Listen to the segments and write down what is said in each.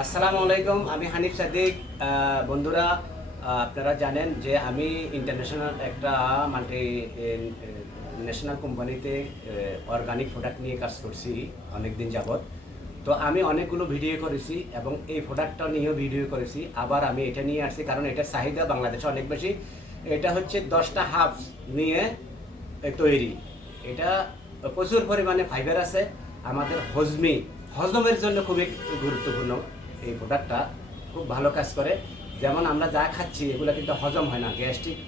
আসসালামু আলাইকুম, আমি হানিফ সাদিক। বন্ধুরা, আপনারা জানেন যে আমি ইন্টারন্যাশনাল একটা মাল্টি ন্যাশনাল কোম্পানিতে অর্গানিক প্রোডাক্ট নিয়ে কাজ করছি অনেক দিন যাবৎ। তো আমি অনেকগুলো ভিডিও করেছি এবং এই প্রোডাক্টটা নিয়েও ভিডিও করেছি। আবার আমি এটা নিয়ে আসছি কারণ এটার চাহিদা বাংলাদেশে অনেক বেশি। এটা হচ্ছে 10টা হার্বস নিয়ে তৈরি। এটা প্রচুর পরিমাণে ফাইবার আছে। আমাদের হজমের জন্য খুবই গুরুত্বপূর্ণ। এই প্রোডাক্টটা খুব ভালো কাজ করে। যেমন আমরা যা খাচ্ছি এগুলো কিন্তু হজম হয় না। গ্যাস্ট্রিক,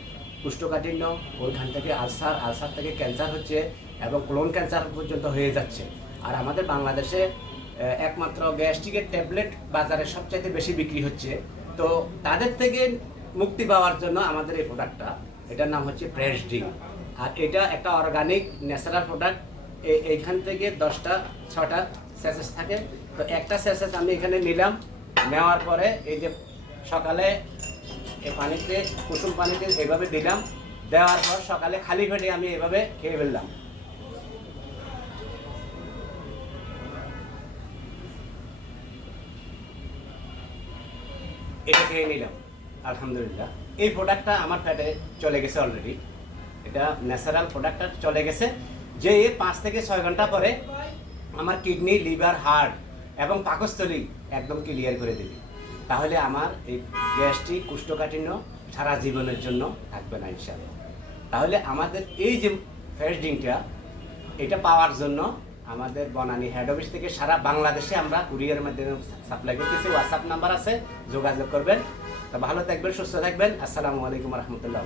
কোষ্ঠকাঠিন্য, ওইখান থেকে আলসার থেকে ক্যান্সার হচ্ছে এবং কোলন ক্যান্সার পর্যন্ত হয়ে যাচ্ছে। আর আমাদের বাংলাদেশে একমাত্র গ্যাস্ট্রিকের ট্যাবলেট বাজারে সবচাইতে বেশি বিক্রি হচ্ছে। তো তাদের থেকে মুক্তি পাওয়ার জন্য আমাদের এই প্রোডাক্টটা, এটার নাম হচ্ছে ফ্রেশ ড্রিঙ্ক। আর এটা একটা অর্গানিক ন্যাচারাল প্রোডাক্ট। এইখান থেকে 6টা স্যাচেস থাকে। তো একটা স্যাচেস আমি এখানে নিলাম। নেওয়ার পরে এই যে সকালে এই পানিতে, কুসুম পানিতে এইভাবে দিলাম। দেওয়ার পর সকালে খালি পেটে আমি এভাবে খেয়ে ফেললাম। এটা খেয়ে নিলাম, আলহামদুলিল্লাহ। এই প্রোডাক্টটা আমার পেটে চলে গেছে অলরেডি। এটা ন্যাচারাল প্রোডাক্টটা চলে গেছে। যে 5 থেকে 6 ঘন্টা পরে আমার কিডনি, লিভার, হার্ট এবং পাকস্থলী একদম ক্লিয়ার করে দেবে। তাহলে আমার এই গ্যাস্ট্রিক, কোষ্ঠকাঠিন্য সারা জীবনের জন্য থাকবে না ইনশাআল্লাহ। তাহলে আমাদের এই যে ফ্রেশ ড্রিঙ্কটা, এটা পাওয়ার জন্য আমাদের বনানী হেড অফিস থেকে সারা বাংলাদেশে আমরা কুরিয়ারের মাধ্যমে সাপ্লাই করতেছি। হোয়াটসঅ্যাপ নাম্বার আছে, যোগাযোগ করবেন। তো ভালো থাকবেন, সুস্থ থাকবেন। আসসালামু আলাইকুম রহমতুল্লাহ।